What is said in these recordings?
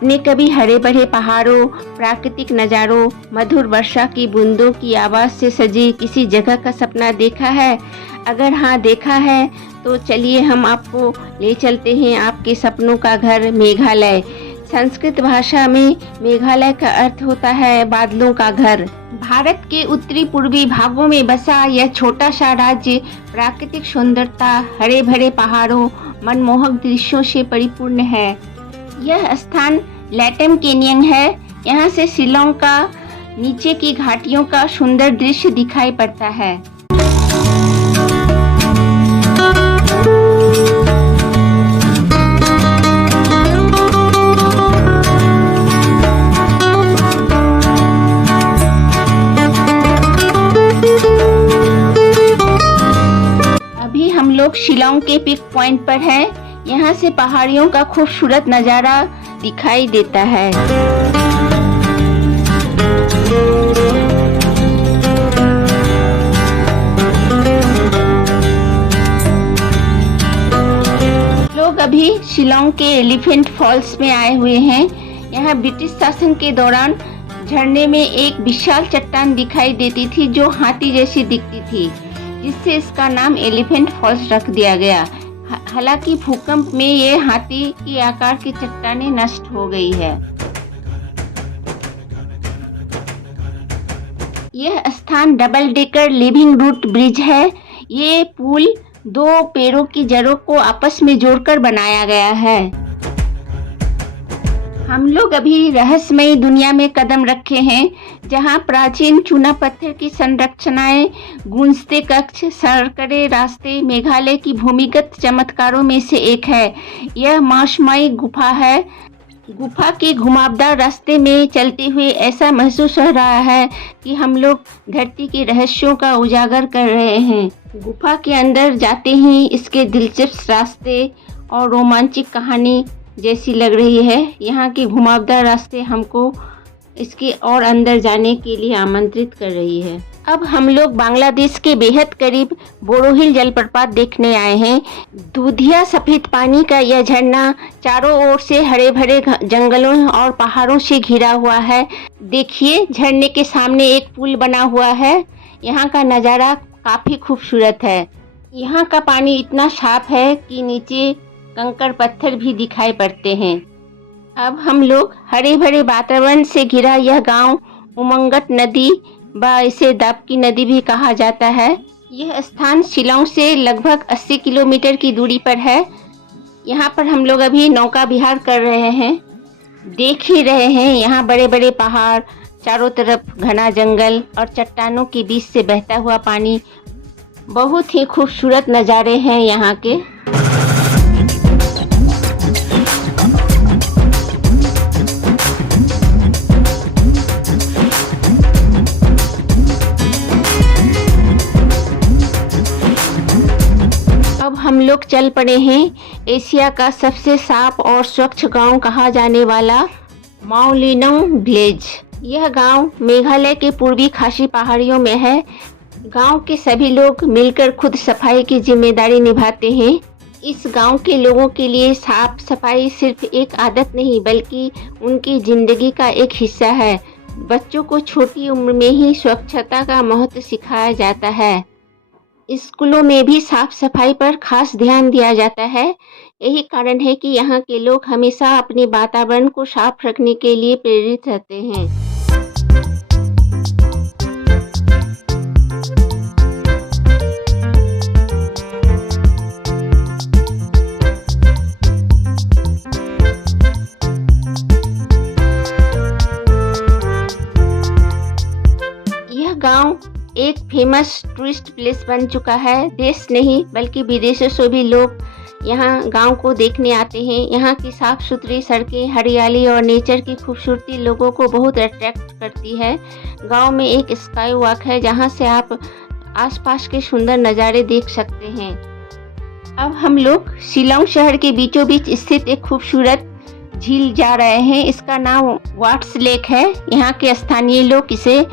आपने कभी हरे भरे पहाड़ों, प्राकृतिक नज़ारों, मधुर वर्षा की बूंदों की आवाज़ से सजी किसी जगह का सपना देखा है? अगर हाँ देखा है तो चलिए हम आपको ले चलते हैं आपके सपनों का घर मेघालय। संस्कृत भाषा में मेघालय का अर्थ होता है बादलों का घर। भारत के उत्तरी पूर्वी भागों में बसा यह छोटा सा राज्य प्राकृतिक सुंदरता, हरे भरे पहाड़ों, मनमोहक दृश्यों से परिपूर्ण है। यह स्थान लैटम कैनियन है। यहाँ से शिलांग का नीचे की घाटियों का सुंदर दृश्य दिखाई पड़ता है। अभी हम लोग शिलांग के पिक पॉइंट पर हैं। यहाँ से पहाड़ियों का खूबसूरत नज़ारा दिखाई देता है। लोग अभी शिलांग के एलिफेंट फॉल्स में आए हुए हैं। यहाँ ब्रिटिश शासन के दौरान झरने में एक विशाल चट्टान दिखाई देती थी जो हाथी जैसी दिखती थी, जिससे इसका नाम एलिफेंट फॉल्स रख दिया गया। हालांकि भूकंप में ये हाथी की आकार की चट्टानें नष्ट हो गई है। यह स्थान double decker living root bridge है। ये पुल दो पेड़ों की जड़ों को आपस में जोड़कर बनाया गया है। हम लोग अभी रहस्यमयी दुनिया में कदम रखे हैं, जहां प्राचीन चूना पत्थर की संरचनाएं, गूंजते कक्ष, सरकड़े रास्ते मेघालय की भूमिगत चमत्कारों में से एक है। यह माशमाई गुफा है। गुफा के घुमावदार रास्ते में चलते हुए ऐसा महसूस हो रहा है कि हम लोग धरती के रहस्यों का उजागर कर रहे हैं। गुफा के अंदर जाते ही इसके दिलचस्प रास्ते और रोमांचक कहानी जैसी लग रही है। यहाँ के घुमावदार रास्ते हमको इसके और अंदर जाने के लिए आमंत्रित कर रही है। अब हम लोग बांग्लादेश के बेहद करीब बोरोहिल जलप्रपात देखने आए हैं। दूधिया सफेद पानी का यह झरना चारों ओर से हरे भरे जंगलों और पहाड़ों से घिरा हुआ है। देखिए, झरने के सामने एक पुल बना हुआ है। यहाँ का नज़ारा काफ़ी खूबसूरत है। यहाँ का पानी इतना साफ है कि नीचे कंकड़ पत्थर भी दिखाई पड़ते हैं। अब हम लोग हरे भरे वातावरण से घिरा यह गांव उमंगट नदी व इसे दाबकी नदी भी कहा जाता है। यह स्थान शिलांग से लगभग 80 किलोमीटर की दूरी पर है। यहाँ पर हम लोग अभी नौका विहार कर रहे हैं। देख ही रहे हैं यहाँ बड़े बड़े पहाड़, चारों तरफ घना जंगल और चट्टानों के बीच से बहता हुआ पानी। बहुत ही खूबसूरत नज़ारे हैं यहाँ के। अब हम लोग चल पड़े हैं एशिया का सबसे साफ और स्वच्छ गांव कहा जाने वाला माओलिनंग विलेज। यह गांव मेघालय के पूर्वी खासी पहाड़ियों में है। गांव के सभी लोग मिलकर खुद सफाई की जिम्मेदारी निभाते हैं। इस गांव के लोगों के लिए साफ सफाई सिर्फ एक आदत नहीं बल्कि उनकी जिंदगी का एक हिस्सा है। बच्चों को छोटी उम्र में ही स्वच्छता का महत्व सिखाया जाता है। स्कूलों में भी साफ सफाई पर खास ध्यान दिया जाता है। यही कारण है कि यहाँ के लोग हमेशा अपने वातावरण को साफ रखने के लिए प्रेरित रहते हैं। यह गांव एक फेमस टूरिस्ट प्लेस बन चुका है। देश नहीं बल्कि विदेशों से भी लोग यहाँ गांव को देखने आते हैं। यहाँ की साफ सुथरी सड़कें, हरियाली और नेचर की खूबसूरती लोगों को बहुत अट्रैक्ट करती है। गांव में एक स्काई वॉक है जहाँ से आप आसपास के सुंदर नज़ारे देख सकते हैं। अब हम लोग शिलांग शहर के बीचों बीच स्थित एक खूबसूरत झील जा रहे हैं। इसका नाम वाट्स लेक है। यहाँ के स्थानीय लोग इसे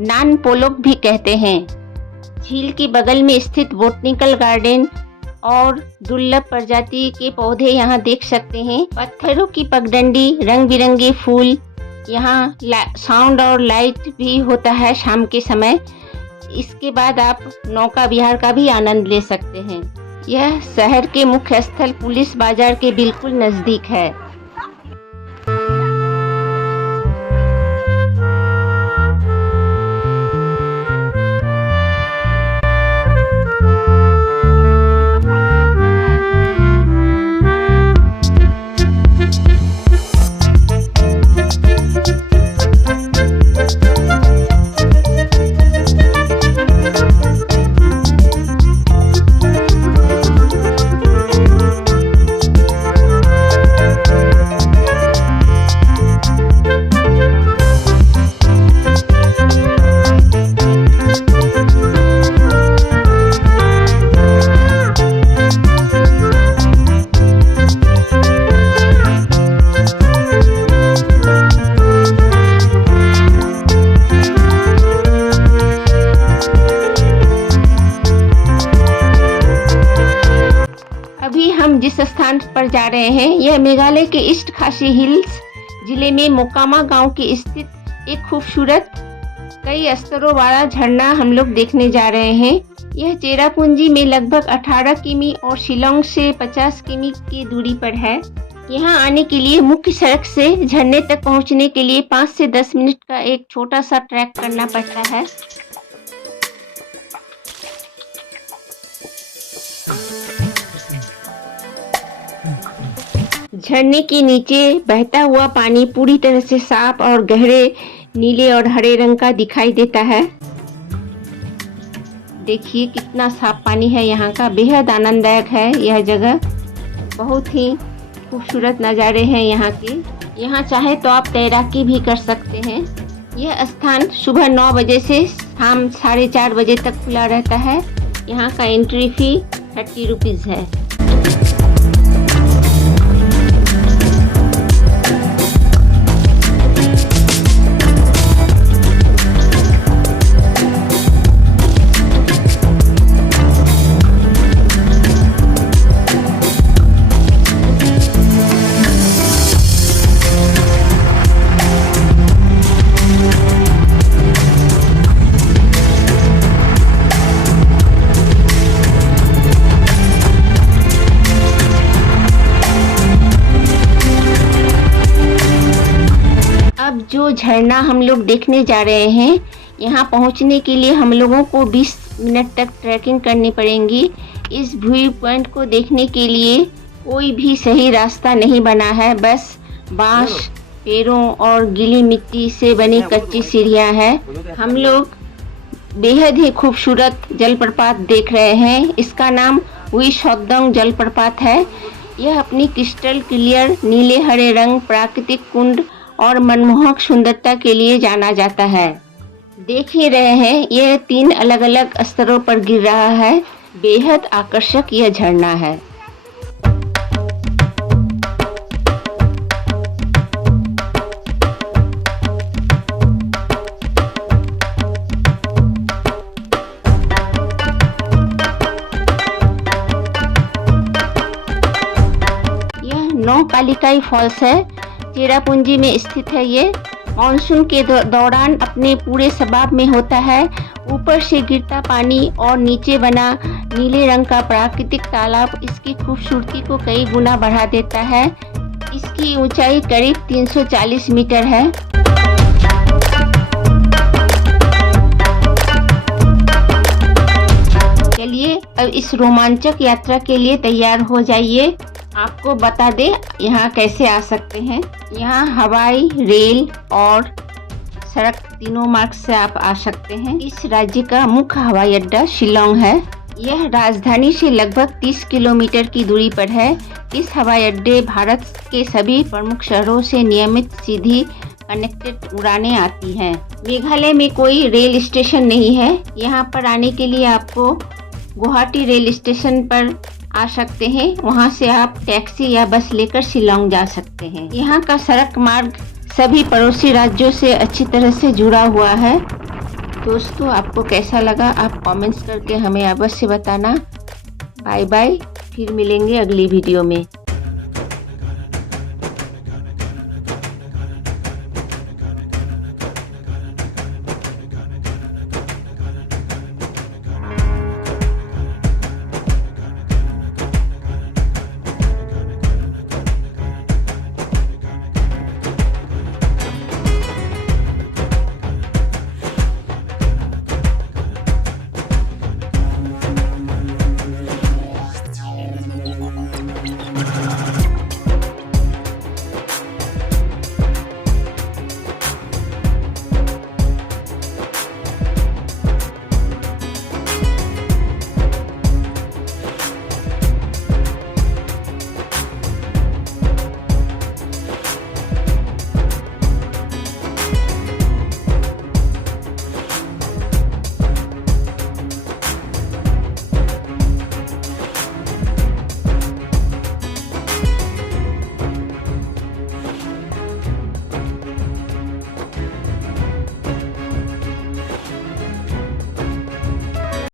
नान पोलोक भी कहते हैं। झील के बगल में स्थित बोटनिकल गार्डन और दुर्लभ प्रजाति के पौधे यहाँ देख सकते हैं। पत्थरों की पगडंडी, रंग बिरंगे फूल, यहाँ साउंड और लाइट भी होता है शाम के समय। इसके बाद आप नौका विहार का भी आनंद ले सकते हैं। यह शहर के मुख्य स्थल पुलिस बाजार के बिल्कुल नज़दीक है। हम जिस स्थान पर जा रहे हैं यह मेघालय के ईस्ट खासी हिल्स जिले में मोकामा गांव के स्थित एक खूबसूरत कई स्तरों वाला झरना हम लोग देखने जा रहे हैं। यह चेरापूंजी में लगभग 18 किमी और शिलोंग से 50 किमी की दूरी पर है। यहाँ आने के लिए मुख्य सड़क से झरने तक पहुँचने के लिए 5 से 10 मिनट का एक छोटा सा ट्रैक करना पड़ता है। झरने के नीचे बहता हुआ पानी पूरी तरह से साफ और गहरे नीले और हरे रंग का दिखाई देता है। देखिए कितना साफ पानी है यहाँ का, बेहद आनंददायक है यह जगह। बहुत ही खूबसूरत नज़ारे हैं यहाँ के। यहाँ चाहे तो आप तैराकी भी कर सकते हैं। यह स्थान सुबह 9 बजे से शाम 4:30 बजे तक खुला रहता है। यहाँ का एंट्री फी 30 रुपीज़ है। अब जो झरना हम लोग देखने जा रहे हैं, यहाँ पहुँचने के लिए हम लोगों को 20 मिनट तक ट्रैकिंग करनी पड़ेगी। इस व्यू पॉइंट को देखने के लिए कोई भी सही रास्ता नहीं बना है, बस बांस, पेड़ों और गीली मिट्टी से बनी कच्ची सीढ़ियाँ हैं। हम लोग बेहद ही खूबसूरत जलप्रपात देख रहे हैं। इसका नाम विशोदोंग जलप्रपात है। यह अपनी क्रिस्टल क्लियर नीले हरे रंग, प्राकृतिक कुंड और मनमोहक सुंदरता के लिए जाना जाता है। देख ही रहे हैं यह 3 अलग अलग स्तरों पर गिर रहा है। बेहद आकर्षक यह झरना है। यह नौकालिकाई फॉल्स है, चेरापूंजी में स्थित है। ये मानसून के दौरान अपने पूरे शबाब में होता है। ऊपर से गिरता पानी और नीचे बना नीले रंग का प्राकृतिक तालाब इसकी खूबसूरती को कई गुना बढ़ा देता है। इसकी ऊंचाई करीब 340 मीटर है। चलिए अब इस रोमांचक यात्रा के लिए तैयार हो जाइए। आपको बता दें यहाँ कैसे आ सकते हैं। यहाँ हवाई, रेल और सड़क तीनों मार्ग से आप आ सकते हैं। इस राज्य का मुख्य हवाई अड्डा शिलोंग है। यह राजधानी से लगभग 30 किलोमीटर की दूरी पर है। इस हवाई अड्डे भारत के सभी प्रमुख शहरों से नियमित सीधी कनेक्टेड उड़ानें आती हैं। मेघालय में कोई रेल स्टेशन नहीं है। यहाँ पर आने के लिए आपको गुवाहाटी रेल स्टेशन पर आ सकते हैं। वहां से आप टैक्सी या बस लेकर शिलोंग जा सकते हैं। यहाँ का सड़क मार्ग सभी पड़ोसी राज्यों से अच्छी तरह से जुड़ा हुआ है। दोस्तों आपको कैसा लगा आप कमेंट्स करके हमें अवश्य बताना। बाय बाय, फिर मिलेंगे अगली वीडियो में।